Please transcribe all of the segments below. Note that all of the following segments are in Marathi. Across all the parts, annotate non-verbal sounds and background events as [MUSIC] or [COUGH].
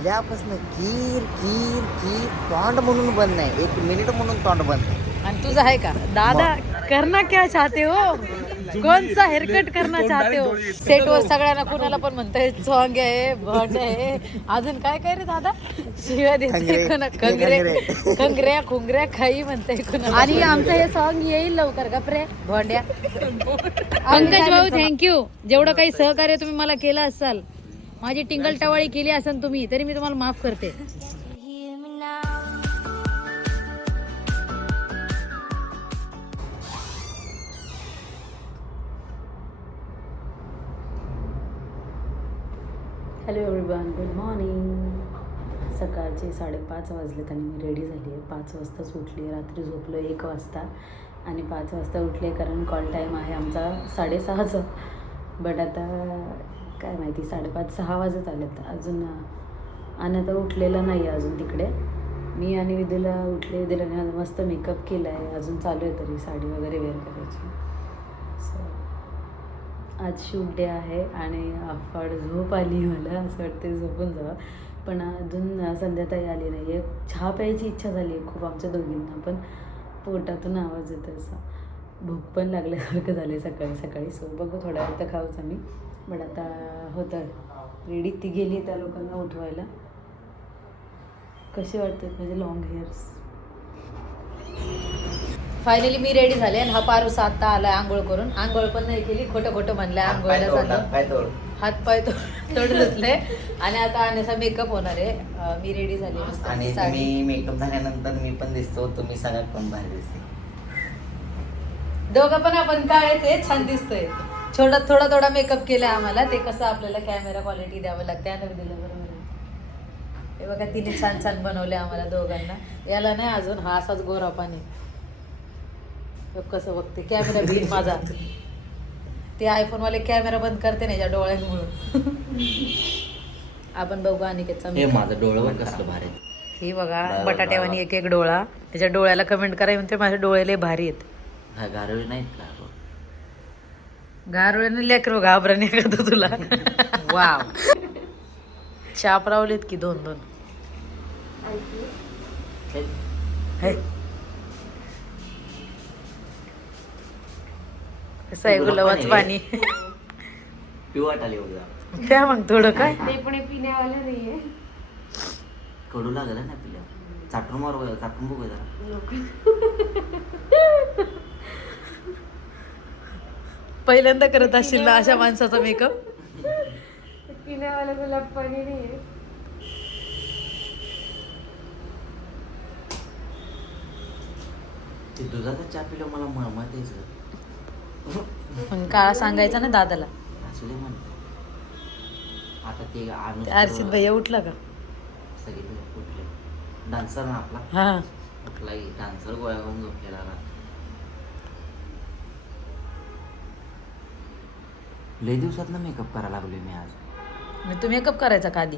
माझ्यापासून कीर कीर कीर तोंड म्हणून बंद नाही. एक मिनिट म्हणून तोंड बंद नाही आणि तुझं आहे का? दादा करना क्या चाहते हो? कोणचा हेअरकट करना चाहते हो? सेट वर सगळ्यांना कुणाला पण म्हणताय चॉंग आहे भट आहे. अजून काय काय रे दादा? शिव्या देते खंगरे. कोणा कंगरे खंगरे. कंगऱ्या खुंगऱ्या खाई म्हणताय कुणा आणि आमचं हे सॉंग येईल लवकर का प्रे? भोंड्या. पंकज भाऊ थँक्यू जेवढं काही सहकार्य तुम्ही मला केलं असाल माझी टिंगल टवाळी केली असेल तुम्ही तरी मी तुम्हाला माफ करते. हॅलो एव्हरीवन गुड मॉर्निंग सकाळचे साडेपाच वाजलेत आणि मी रेडी झाली आहे पाच वाजताच उठली आहे रात्री झोपलो एक वाजता. आणि पाच वाजता उठले कारण कॉल टाईम आहे आमचा साडेसहाचा. बट आता काय माहिती साडेपाच सहा वाजत आलेत. अजून आणि आता उठलेलं नाही आहे अजून तिकडे. मी आणि विदूला उठले विदूला मस्त मेकअप केला आहे अजून चालू आहे तरी साडी वगैरे वेअर करायची. सो आज शूट डे आहे आणि अफाड झोप आली मला असं वाटते झोपून जावं. पण अजून संध्याताई आली नाही आहे चहा प्यायची इच्छा झाली आहे खूप आमच्या दोघींना पण पोटातून आवाज येतो असा. भूक पण लागल्यासारखं झालं आहे सकाळी सकाळी. सो बघू थोड्या वेळ तर खाऊच आम्ही. पण आता होतं रेडी ती गेली त्या लोकांना उठवायला. कसे वाटतात माझे लॉंग हेअर्स फायनली मी रेडी झाले आणि हा पारूस आता आलाय आंघोळ करून. आंघोळ पण नाही केली खोटं खोटं म्हणलंय आंघोळला झालं हात पाय तो तोड धुतले आणि आता आणण्याचा मेकअप होणार आहे. मी रेडी झाली. मस्त आणि साडी. मेकअप झाल्यानंतर मी पण दिसतो तुम्ही सगळ्यात पण भारी दिसते. दोघं पण आपण काळायच आहे छान दिसतोय छोटा थोडा थोडा मेकअप केलाय आम्हाला ते कसं आपल्याला कॅमेरा क्वालिटी द्यावं लागते आणि दिलं बरोबर. हे बघा तिने छान छान बनवले आम्हाला दोघांना याला नाही अजून हा असाच गोरा पाणी बघ कसं बघते कॅमेरा भीड माझा ते आयफोन वाले कॅमेरा बंद करते ना या डोळ्यांमुळं आपण बघू अनिकेतचा हे makeup. माझं डोळं पण कसलं भारी आहे. ही बघा बटाट्यावानी. एक एक डोळा त्याच्या डोळ्याला कमेंट करा म्हणते माझे डोळे लय भारी आहेत हा गारवी नाहीत का गारुड्याने लेकर घाबरणे करतो तुला. वाव. चाप रावलेत की दोन दोन. हे, हे. कसं आहे गुलाबाचं पाणी पाणी? पिऊ वाटाली बघा काय मग थोडं काय? कडू लागलं ना पिल्या चाटून मार चाटून बघू जरा. पहिल्यांदा करत असशील ना अशा माणसाचा मेकअप ते दुधाचा चहा पिलं मला मळमळ पण काळा सांगायचा ना दादाला. असू दे म्हणते आता ते आणून ते अर्चित भैया उठला का? सगळे उठले. डान्सर ना आपला. हा. उठला डान्सर गोळ्या घेऊन झोपलेला राहत लय दिवसात ना मेकअप करायला लागलोय मी आज. मग तू मेकअप करायचा का आधी?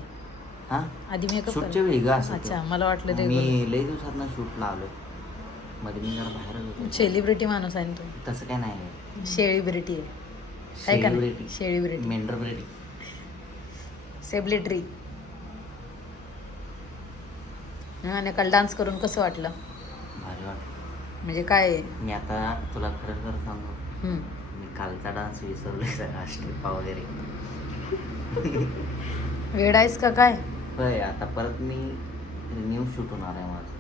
हा? आधी मेकअप शूटच्या वेळी ग असं अच्छा. मला वाटलं ते मी लय दिवसात ना शूटला आलोयमध्ये मी जरा बाहेरच होतो. सेलिब्रिटी माणूस आहे ना तू. तसं काय नाही. शेळीब्रिटी आहे. आहे का नाही? Celebrity. शेळीब्रिटी सेब्लिटरी आणि काल डान्स करून कसं वाटलं? भारी वाटत म्हणजे काय? आहे? मी आता तुला खरं खरं सांगू. हम्म. कालचा डान्स विसरलोय सगळा स्टेपा वगैरे. वेड आहेस का काय? होय आता परत मी रिन्यू शूट होणार आहे माझं.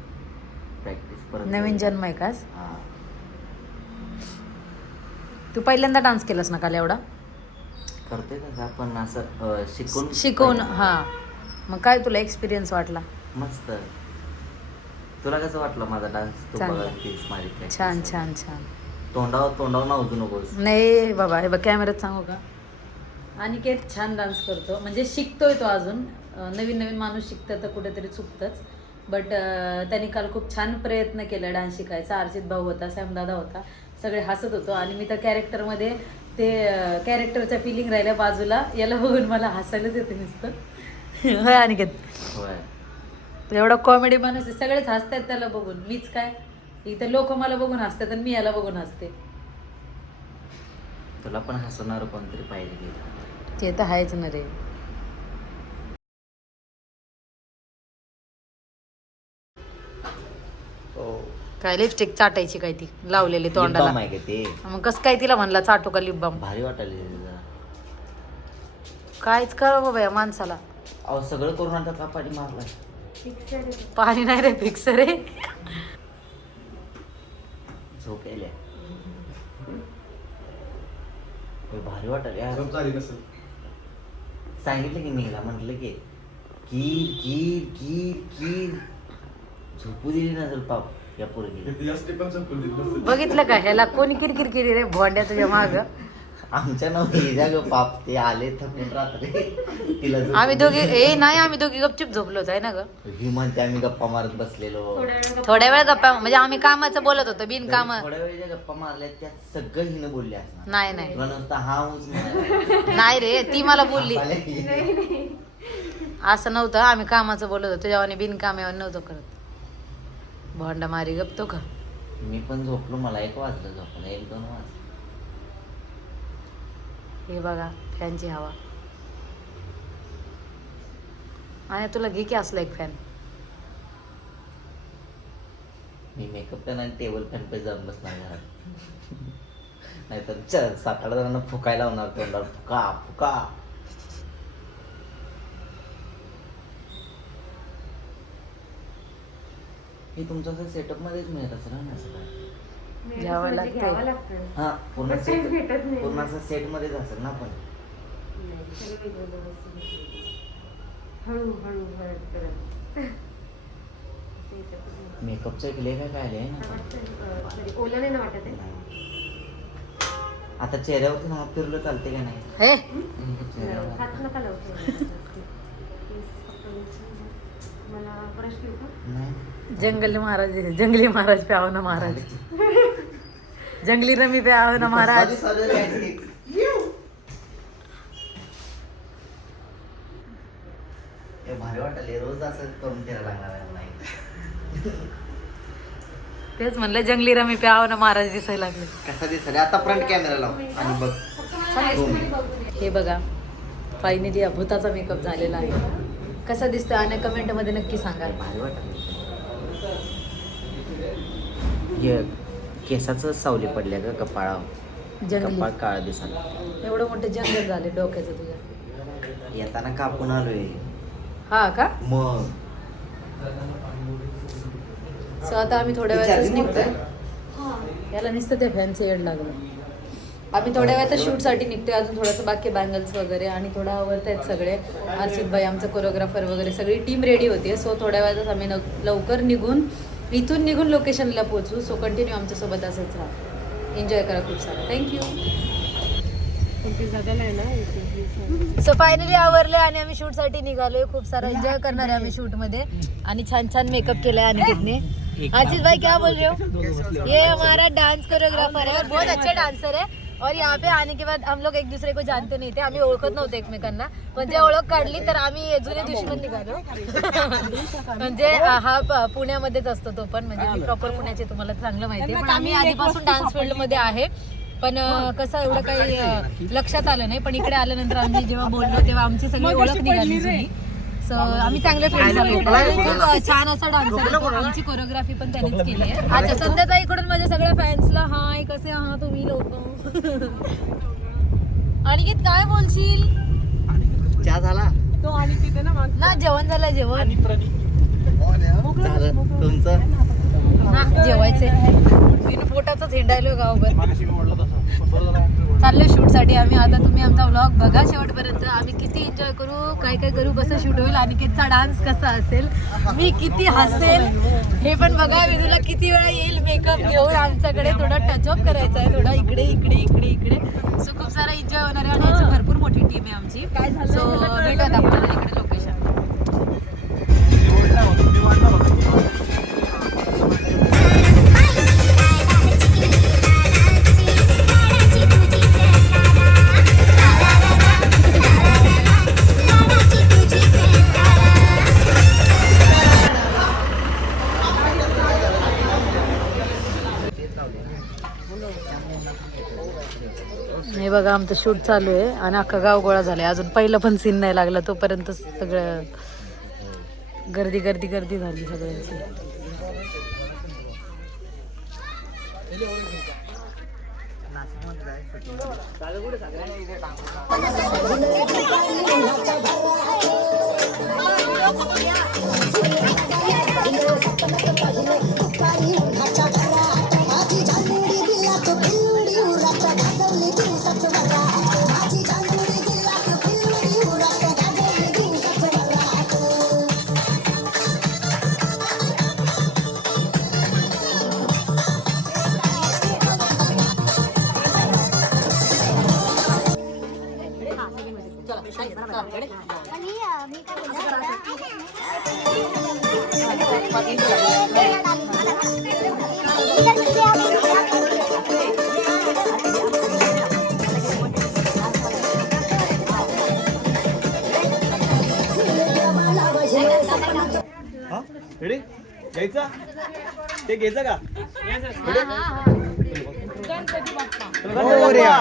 प्रॅक्टिस परत नवीन. जन्म आहे का? हा. तू पहिल्यांदा डान्स केलास ना काल एवढा? करतोय तसं पण असं शिकून शिकवून हा. मग काय तुला एक्सपिरियन्स वाटला? मस्त. तुला कसं वाटलं माझा डान्स? तू चांगला. बघतीस माझी practice छान. छान छान. तोंडावर तोंडावर नावजू नकोस. नाही बाबा हे बघ कॅमेऱ्यात सांगू का? अनिकेत छान डान्स करतो. म्हणजे शिकतोय तो अजून. नवीन नवीन माणूस शिकतं तर कुठेतरी चुकतंच. बट त्यांनी काल खूप छान प्रयत्न केला डान्स शिकायचा. अर्जित भाऊ होता सॅमदादा होता. सगळे हसत होतो. आणि मी त्या कॅरेक्टरमध्ये ते कॅरेक्टरच्या फिलिंग राहिल्या बाजूला. याला बघून मला हसायलाच येते नुसतं. होय अनिकेत? एवढा कॉमेडी माणूस आहे. सगळेच हसतात त्याला बघून. मीच काय? इथं लोक मला बघून हसतात आणि मी याला बघून हसते. तुला पण हसणार कोणतरी पाहिजे गेलं ते तर आहेच ना रे. हो. काय लिपस्टिक चाटायची काय ती? लावलेली तोंडाला. का ते? मग कसं काय तिला म्हणला चाटू का लिप बाम भारी वाटायला कायच जरा. बाबा या माणसाला. सगळं करून आता का पाणी मारलाय? पाणी नाही रे फिक्स रे झोप यायल्या होय, भारी वाटायला यार. झोप झाली नसेल. सांगितलं की मी हिला म्हटलं की कीर कीर कीर कीर झोपू दिली नसेल पाप या पोरगी. बघितलं का ह्याला कोणी किरकिर केली रे भोंड्या तुझ्या माग? आमच्या नव्हती ग पाप ते आले थकून रात्री तिला झोपू आम्ही दोघी. ए नाही आम्ही दोघी गपचूप झोपलो आहे ना ग? ही म्हणते आम्ही गप्पा मारत बसलेलो. थोड्या वेळ गप्पा म्हणजे आम्ही कामाचं बोलत होतो बिन काम थोड्या वेळ ज्या गप्पा मारल्या त्यात सगळं हिनं बोलले असणार. नाही नाही. तुला नुसता हा नाही. नाही रे ती मला बोलली. असं नव्हतं आम्ही कामाचं बोलत होतो तुझ्या बिन कामावर नव्हतं करत. भोंडा मारी गपतो का मी पण झोपलो मला एक वाजलं झोपलं एक दोन वाजलं. हे बघा फॅनची हवा. आणि तुला घे की असला एक फॅन. मी मेकअप करणार आणि टेबल फॅन पे जाऊन बसणार घरात. नाहीतर चल सात आठ जणांना फुकायला होणार तोंडावर फुका फुका. हे तुमचं असं सेटअप मध्येच मिळत असेल ना सगळं घ्यावं लागतंय. हा पूर्ण सेट पूर्ण असं सेट मध्येच असेल ना पण मेकअपचं एक लेख आहे काय आहे ना ओला नाही ना वाटत आता चेहऱ्यावरती हात फिरलं चालते का नाही? हे? हात नका लावतो नाही. जंगली महाराज जंगली महाराज प्याव ना महाराज. जंगली रमी प्याव ना महाराज. Sorry, sorry, sorry. भारी वाटले रोज असं करून फिरायला लागणार आहे मला. तेच म्हणलं जंगली रमी प्याव ना महाराज दिसायला लागले. कसा दिसत आता फ्रंट कॅमेरा लाव आणि बघ. हे बघा फायनली अभूताचा मेकअप झालेला आहे. कसा दिसतो आणि कमेंटमध्ये नक्की सांगा भारी वाटले. केसाचं सावली पडल्या का कपाळावर. जंगली. कपाळ काळ दिसत एवढं मोठं जंगल झाले डोक्याचं तुझ्या. येताना कापून आलोय. हा का? मग. सो आता आम्ही थोड्या ती वेळातच निघतोय? याला नुसतं ते फॅनचं येड लागलं. आम्ही थोड्या वेळात शूटसाठी निघतोय. अजून थोडंसं बाकी बँगल्स वगैरे आणि थोडा आवडत आहेत सगळे. अर्चित भाई आमचं कोरिओग्राफर वगैरे सगळी टीम रेडी होती. सो थोड्या वेळातच आम्ही नव- लवकर निघून इथून निघून लोकेशनला पोहोचू. सो कंटिन्यू आमच्यासोबत असंच राहा एन्जॉय करा खूप सारं. थँक्यू सो फायनली आवरले आणि आम्ही शूटसाठी निघालोय. खूप सारा एन्जॉय करणार आहे आम्ही शूटमध्ये. आणि छान छान मेकअप केलाय अनिकेतने आशीष भाई क्या बोल रहे हो? ये हमारा डांस कोरियोग्राफर है और बहुत अच्छा डांसर है और यहाँ पे आने के बाद हम लोग एक दूसरे को जानते नहीं थे आम्ही ओळखत नव्हते एकमेकांना. म्हणजे ओळख काढली तर आम्ही जुने दुश्मन निघालो. [LAUGHS] म्हणजे हा प- पुण्यामध्येच असतो तो पण म्हणजे मी प्रॉपर पुण्याचे तुम्हाला चांगलं माहिती आहे. पण आम्ही आधीपासून डान्स फील्डमध्ये आहे. पण अं, कसं एवढं काही अं, लक्षात आलं नाही. पण इकडे आल्यानंतर आम्ही जेव्हा बोललो तेव्हा आमची सगळी ओळख निघाली जुनी. सो आम्ही चांगले फ्रेंड्स खूप छान असा डान्सर आमची कोरिओग्राफी पण त्यांनीच केली आहे. अच्छा संध्याताईकडून माझ्या सगळ्या फॅन्सला हाय कसे आहात? तुम्ही लोक? आणि [LAUGHS] काय बोलशील? चहा झाला? ना जेवण झालं जेवण. झालं. तुमचं? ना जेवायचे बिन पोटाचाच हिंडायलो गावभर. चाललोय शूटसाठी. आम्ही आता तुम्ही आमचा व्लॉग बघा शेवटपर्यंत. आम्ही किती एन्जॉय करू काय काय करू कसं शूट होईल आणि कितचा डान्स कसा असेल. मी किती हसेल हे पण बघा. मी तुला किती वेळा येईल मेकअप घेऊन आमच्याकडे. थोडा टचअप करायचा आहे. थोडा इकडे इकडे इकडे इकडे. सो खूप सारा एन्जॉय होणार आहे आणि भरपूर मोठी टीम आहे आमची. सो भेटत आपल्याला इकडे लोकेशन बघा आमचं शूट चालू आहे आणि अख्खा गाव गोळा झालाय. अजून पहिलं पण सीन नाही लागला तोपर्यंत सगळं गर्दी गर्दी गर्दी झाली सगळ्यांची. घ्यायचं का मोरया.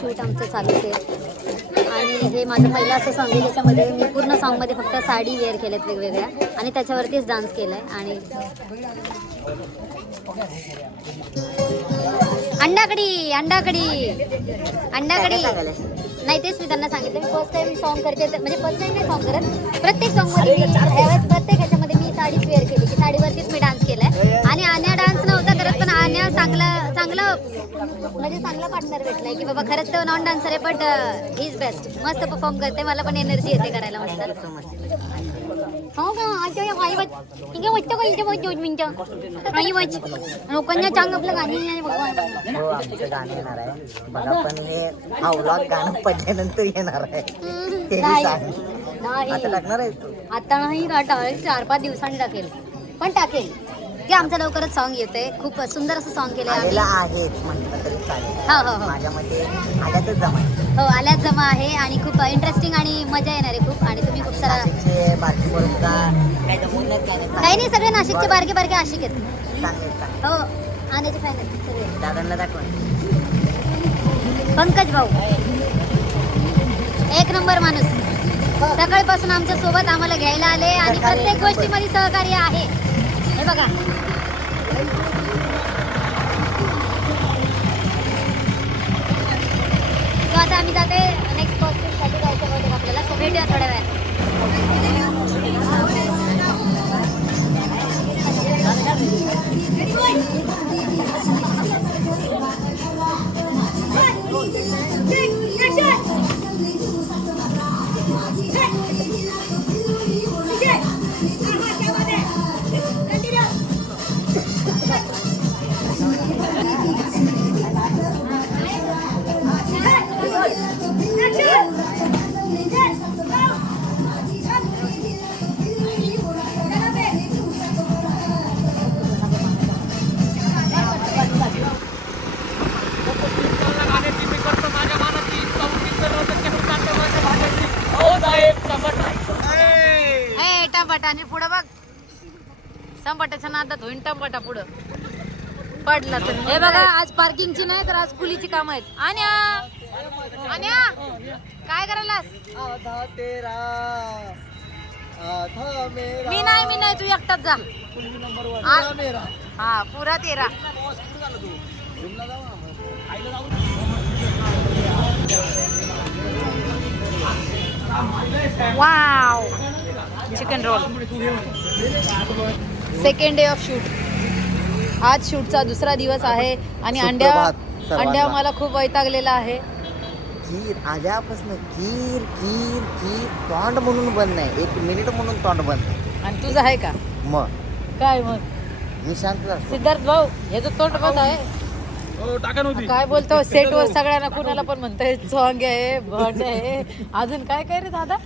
शूट आमचं चालूच आहे. आणि हे माझं पहिलं असं सॉंग आहे ज्याच्यामध्ये मी पूर्ण सॉन्गमध्ये फक्त साडी वेअर केल्यात वेगवेगळ्या. आणि त्याच्यावरतीच डान्स केला आहे आणि अंडाकडी अंडाकडी अंडाकडी. नाही तेच मी त्यांना सांगितलं. मी फर्स्ट टाइम सॉन्ग करते तर- म्हणजे फर्स्ट टाइम नाही सॉन्ग करत. प्रत्येक सॉन्गमध्ये मी ह्यावेळेस प्रत्येक ह्याच्यामध्ये मी साडीच वेअर केली की साडीवरतीच मी डान्स केलाय. आणि आन्या डान्स नव्हता करत पण आन्या चांगला चांगलं म्हणजे चांगला पार्टनर भेटलाय की बाबा खरंच तो नॉन डान्सर आहे बट इज बेस्ट मस्त परफॉर्म करते मला पण एनर्जी येते करायला मस्त. हो का आता या आई बच ठीक आहे वाटतं का इथे बघ दोन मिनिटं आई बच लोकांना चांग आपलं गाणी नाही भगवान हो आमचं गाणं येणार आहे बघा पण हे हावलॉग गाणं पडल्यानंतर येणार आहे तेही नाही सांग नाही आता टाकणार आता नाही चार पाच दिवसांनी टाकेल पण टाकेल ते आमचं लवकरच सॉन्ग येते खूप सुंदर असं सॉन्ग केलं आहे आलेला आम्ही आहेच म्हटलं तरी चालेल. हो हो हो. माझ्या मते आल्यातच जमाय हो आल्यात जमा आहे आणि खूप इंटरेस्टिंग आणि मजा येणार आहे खूप. आणि तुम्ही खूप सारा नाशिकचे बारकी पोरं सुद्धा काय जमवून काय काही नाही सगळे नाशिकचे बारके बारके आशिक आहेत. चांगले चांगले हो आण्याचे फॅन आहेत सगळे. दादांना दाखवा. पंकज भाऊ. एक नंबर माणूस. सकाळपासून आमच्यासोबत आम्हाला घ्यायला आले आणि प्रत्येक गोष्टीमध्ये सहकार्य आहे. बघा. So आता आम्ही जाते नेक्स्ट कॉस्ट्यूमसाठी जायचं बहुतेक आपल्याला. सो भेटूया थोड्या वेळात. आणि पुढं बघ. टमाट्याच्या नादात होईन टमाटा पुढं. पडला तर हे बघा आज पार्किंगची नाही तर आज कुलीची काम आहेत. आणि काय करायलास? मी नाही मी नाही तू एकटाच जा. हा पुरा तेरा. Wow. Chicken roll second day of shoot आज शूटचा दुसरा दिवस आहे आणि अंड्या. अंड्या मला खूप वैतागलेला आहे. कीर आल्यापासून कीर कीर कीर तोंड म्हणून बंद नाही. एक मिनिट म्हणून तोंड बंद नाही. आणि तुझं आहे का? मग? काय मग? मी शांत असतो. सिद्धार्थ भाऊ ह्याचं तोंड बंद आहे. काय बोलतो [LAUGHS] सेटवर सगळ्यांना कुणाला पण म्हणतोय सॉंग आहे भट आहे अजून काय काय रे दादा?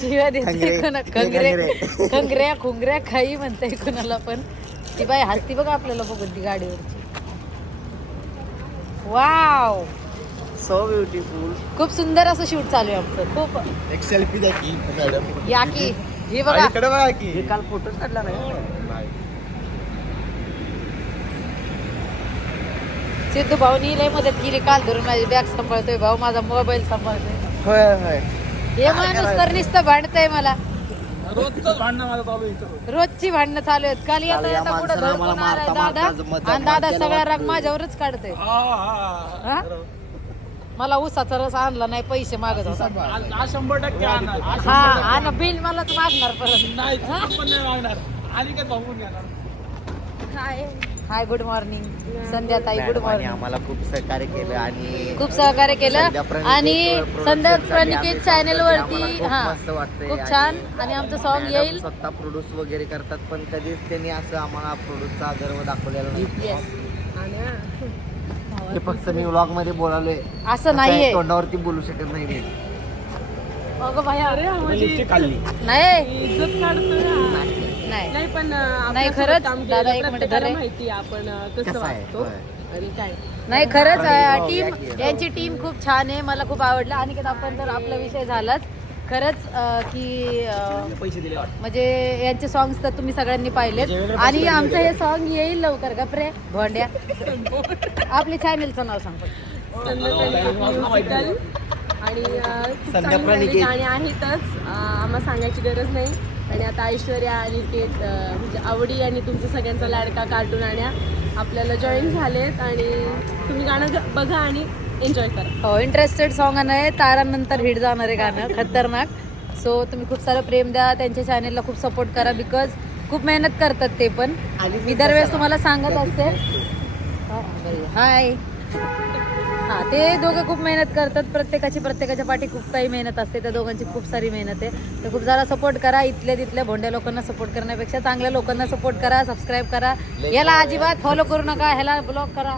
शिव्या देते. कोणा हे खंगरे. खंगरे. खंगऱ्या खुंगऱ्या काही म्हणताय कुणाला पण. ती बाई हसती बघा आपल्याला बघून ती गाडीवरची. वाव सो ब्युटिफुल खूप सुंदर असं शूट चालू आहे आमचं. खूप. एक सेल्फी द्या की मॅडम या की. हे बघा. इकडे बघा की. हे काल फोटोच काढला नाही. सिद्धू भाऊनी लय मदत केली काल धरून माझी बॅग सांभाळतोय भाऊ माझा मोबाईल सांभाळतोय होय होय. हे माणूस तर नुसतं भांडतंय मला. रोजच भांडणं माझं चालू आहे इथं. रोजची भांडणं चालू आहेत. काल येता या येता कुठं माणसानं धडकून मला आलाय मारता- मारता दादा आणि दादा मजा सगळा राग. माझ्यावरच काढतोय. हा, हा, हा? मला उसाचा रस आणला नाही पैसे मागत होता. आज- आज शंभर टक्के आणणार आज हा आणि बिल मलाच मागणार परत. नाही आपण नाही मागणार. आणि काय बघून घेणार? हाय गुड मॉर्निंग संध्याताई गुड मॅडम आणि मॉर्निंग आम्हाला खूप सहकार्य केलं आणि खूप सहकार्य केलं संध्या आणि संध्या प्रणिकेत चॅनल. वरती खूप हा मस्त वाटतंय. खूप छान. आणि आमचं सॉन्ग येईल. स्वतः प्रोड्यूस वगैरे करतात पण कधीच त्यांनी असं आम्हाला प्रोड्यूसचा गर्व दाखवलेला नाही. हे. फक्त मी व्लॉगमध्ये बोलालोय. असं नाहीये. तोंडावरती बोलू शकत नाही मी. अगं लिपस्टिक खाल्ली. नाही. नाही. नाही पण नाही खरंच दादा एक मिनिट धरे माहिती आपण अं, कसं कसं आहे? वागतो होय. आणि काय. नाही खरंच टीम की. यांची टीम खूप छान आहे मला खूप आवडलं. आणि की आपण जर आपला विषय झालाच खरंच अं, की अं, पैसे दिले वाटतं. म्हणजे यांचे सॉंग्स तर तुम्ही सगळ्यांनी पाहिलेत. आणि आमचं हे सॉन्ग येईल लवकर गप्रे भोंड्या आपल्या चॅनलचं नाव सांगतो म्युझिकल आणि अं, खूप संध्या चांगली चांगली प्रणिकेत. गाणी आहेतच. अं, आम्हाला सांगायची गरज नाही. आणि आता ऐश्वर्या आणि अं, म्हणजे आवडी आणि तुमचं सगळ्यांचा लाडका कार्टून आण्या आपल्याला जॉईन झालेत आणि तुम्ही गाणं बघा आणि एन्जॉय करा. हो इंटरेस्टेड सॉंग आहे तारानंतर हिट जाणार आहे गाणं [LAUGHS] खतरनाक. सो तुम्ही खूप सारं प्रेम द्या त्यांच्या चॅनेलला खूप सपोर्ट करा बिकॉज खूप मेहनत करतात ते पण. मी दरवेळेस तुम्हाला सांगत असते. हाय हा ते दोघं खूप मेहनत करतात. प्रत्येकाची प्रत्येकाच्या पाठी खूप काही मेहनत असते. त्या दोघांची खूप सारी मेहनत आहे. तर खूप सारा सपोर्ट करा. इथल्या तिथल्या भोंड्या लोकांना सपोर्ट करण्यापेक्षा चांगल्या लोकांना सपोर्ट करा सबस्क्राईब करा. याला अजिबात फॉलो करू नका. ह्याला ब्लॉक करा.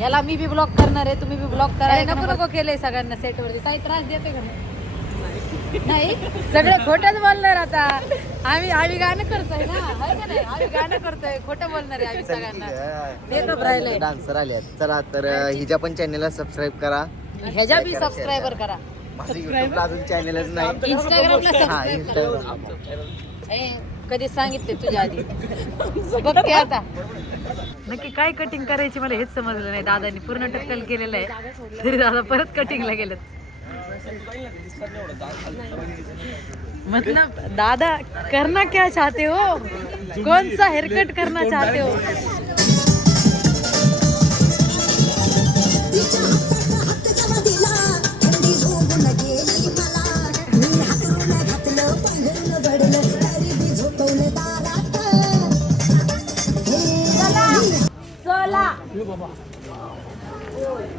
याला मी बी ब्लॉक करणार आहे. तुम्ही बी ब्लॉक करा. नको नको. केलंय सगळ्यांना सेटवरती काही त्रास देते का? [LAUGHS] नाही? नाही? सगळं खोटंच बोलणार आता. आम्ही आम्ही गाणं करतोय ना. हाय का नाही? आम्ही गाणं करतोय. खोटं बोलणार आहे आम्ही सगळ्यांना. राहिलंय. डान्सर आले चला तर हिच्या पण चॅनलला सबस्क्राईब करा. ह्याच्या बी सबस्क्रायबर करा माझं युट्यूबला अजून चॅनलच नाही. इंस्टाग्रामला सबस्क्राईब करा. इंस्टाग्राम ए, कधी सांगितले तुझ्या आधी? बघ की आता. नक्की काय कटिंग करायची मला हेच समजलं नाही. दादानी पूर्ण टक्कल केलेलं आहे. तरी दादा परत कटिंगला गेलेत. मतलब दादा करना क्या चाहते हो? कौन सा हेयर कट करना चाहते हो?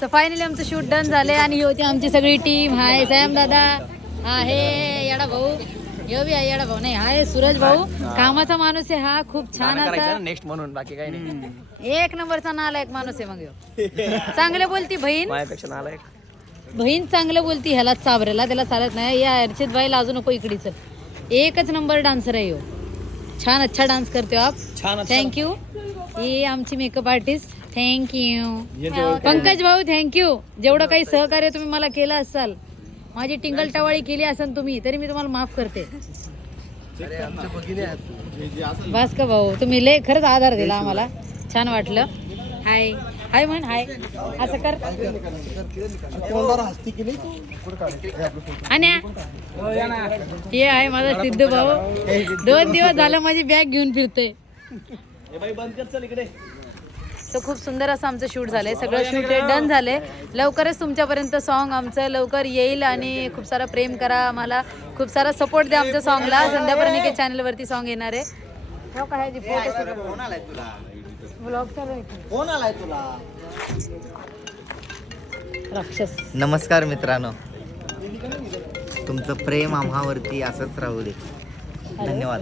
सो फायनली आमचं शूट डन झाले आणि ही होती आमची सगळी टीम हाय सॅम दादा. आहे येडा भाऊ. यो बी आहे येडा भाऊ नाही हाय सूरज भाऊ. कामाचा माणूस आहे हा खूप छान असा. नेक्स्ट म्हणून बाकी काही नाही. एक नंबरचा नालायक माणूस आहे मग ह्यो. चांगलं बोलती बहीण. माझ्यापेक्षा नालायक. बहीण चांगलं बोलती ह्याला चाबरेला त्याला चालत नाही. या अर्चित बाई लाजू नको इकडे चल एकच नंबर डान्सर आहे ह्यो छान अच्छा डान्स करते हो आप. छान थँक्यू ही आमची मेकअप आर्टिस्ट थँक्यू पंकज भाऊ थँक्यू जेवढं काही सहकार्य तुम्ही मला केलं असाल माझी टिंगल टवाळी केली असाल तुम्ही तरी मी तुम्हाला माफ करते. बस का भाऊ तुम्ही लय खरंच आधार दिला आम्हाला. छान वाटलं. हाय हाय म्हण हाय असं कर. आणि हे आहे माझा सिद्धू भाऊ. दोन दिवस झालं माझी बॅग घेऊन फिरते तर खूप सुंदर असं आमचं शूट झालंय. सगळं शूट डन झालंय. लवकरच तुमच्यापर्यंत सॉन्ग आमचं लवकर येईल आणि खूप सारा प्रेम करा. आम्हाला खूप सारा सपोर्ट द्या आमच्या सॉन्गला संध्यापर्यंत चॅनलवरती सॉन्ग येणार आहे. हो राक्षस. नमस्कार मित्रांनो. तुमचं प्रेम आम्हावरती असंच राहू दे. धन्यवाद.